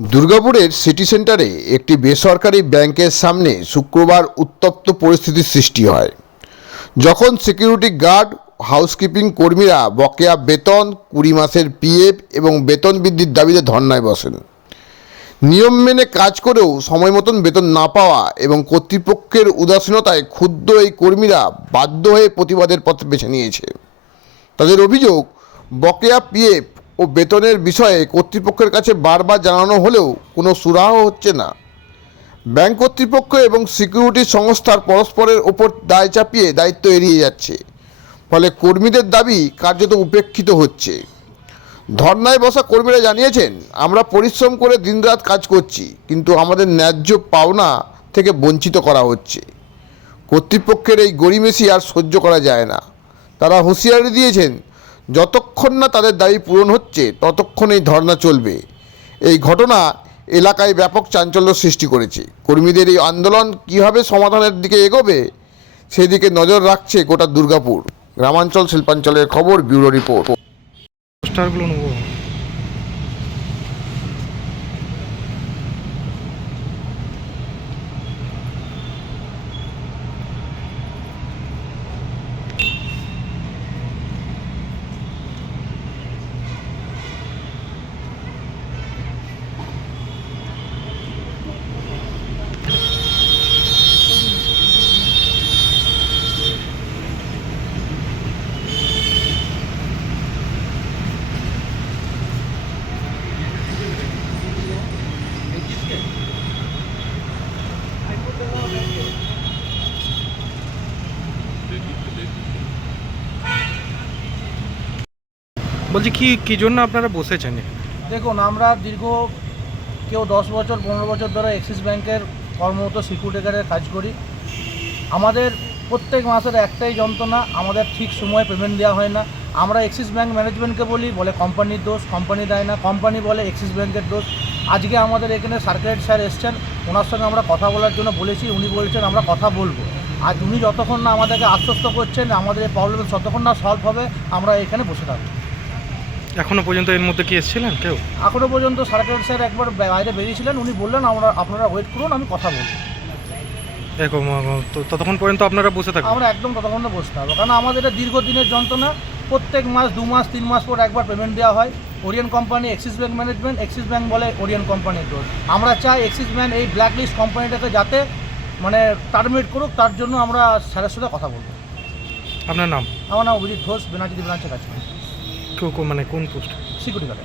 দুর্গাপুরের সিটি সেন্টারে একটি বেসরকারি ব্যাংকের সামনে শুক্রবার উত্তপ্ত পরিস্থিতির সৃষ্টি হয়। যখন সিকিউরিটি গার্ড হাউসকিপিং কর্মীরা বকেয়া বেতন, কুড়ি মাসের পিএফ এবং বেতন বৃদ্ধির দাবিতে ধর্নায় বসেন। নিয়ম মেনে কাজ করেও সময় মতন বেতন না পাওয়া এবং কর্তৃপক্ষের উদাসীনতায় ক্ষুদ্র এই কর্মীরা বাধ্য হয়ে প্রতিবাদের পথ বেছে নিয়েছে। তাদের অভিযোগ, বকেয়া পিএফ ও বেতনের বিষয়ে কর্তৃপক্ষের কাছে বারবার জানানো হলেও কোনো সুরাহ হচ্ছে না। ব্যাংক কর্তৃপক্ষ এবং সিকিউরিটি সংস্থার পরস্পরের ওপর দায় চাপিয়ে দায়িত্ব এড়িয়ে যাচ্ছে। ফলে কর্মীদের দাবি কার্যত উপেক্ষিত হচ্ছে। ধর্নায় বসা কর্মীরা জানিয়েছেন, আমরা পরিশ্রম করে দিনরাত কাজ করছি, কিন্তু আমাদের ন্যায্য পাওনা থেকে বঞ্চিত করা হচ্ছে। কর্তৃপক্ষের এই গরিমেশি আর সহ্য করা যায় না। তারা হুঁশিয়ারি দিয়েছেন যতক্ষণ না তাদের দাবি পূরণ হচ্ছে ততক্ষণ এই ধর্না চলবে। এই ঘটনা এলাকায় ব্যাপক চাঞ্চল্য সৃষ্টি করেছে। কর্মীদের এই আন্দোলন কীভাবে সমাধানের দিকে এগোবে, সেদিকে নজর রাখছে গোটা দুর্গাপুর। গ্রামাঞ্চল শিল্পাঞ্চলের খবর, ব্যুরো রিপোর্ট। পোস্টারগুলো নেব। বলছি, কি কি জন্য আপনারা বসেছেন? দেখুন, আমরা দীর্ঘ কেউ দশ বছর, পনেরো বছর ধরে অ্যাক্সিস ব্যাংকের কর্মরত সিকিউরিটি গার্ডের কাজ করি। আমাদের প্রত্যেক মাসের একটাই যন্ত্রণা, আমাদের ঠিক সময়ে পেমেন্ট দেওয়া হয় না। আমরা অ্যাক্সিস ব্যাংক ম্যানেজমেন্টকে বলি, বলে কোম্পানির দোষ কোম্পানি দেয় না। কোম্পানি বলে অ্যাক্সিস ব্যাংকের দোষ। আজকে আমাদের এখানে সার্কুলেট স্যার এসছেন, ওনার সঙ্গে আমরা কথা বলার জন্য বলেছি, উনি বলছেন আমরা কথা বলব। আর উনি যতক্ষণ না আমাদেরকে আশ্বস্ত করছেন আমাদের এই প্রবলেম যতক্ষণ না সলভ হবে আমরা এখানে বসে থাকব। এখনও পর্যন্ত এর মধ্যে কি এসেছিলেন কেউ? এখনও পর্যন্ত সার্কেল স্যার একবার বাইরে বেরিয়েছিলেন উনি বললেন আমরা আপনারা ওয়েট করুন আমি কথা বলব। ততক্ষণ পর্যন্ত আপনারা বসে থাকবেন? আমরা একদম ততক্ষণ না বসতে হবে কারণ আমাদের এটা দীর্ঘদিনের যন্ত্রণা। প্রত্যেক মাস দু মাস তিন মাস পর একবার পেমেন্ট দেওয়া হয়। Orion company Axis bank management Axis bank বলে ওরিয়ন কোম্পানির দোষ। আমরা চাই এক্সিস ব্যাঙ্ক এই ব্ল্যাক লিস্ট কোম্পানিটাকে যাতে মানে টার্মিনেট করুক তার জন্য আমরা স্যারের সাথে কথা বলব। আপনার নাম? আমার নাম অভিজিৎ ঘোষ বেনার্জি ব্রাঞ্চের কাছে কেউ মানে কোন পোস্ট? সিকিউরিটি গার্ডে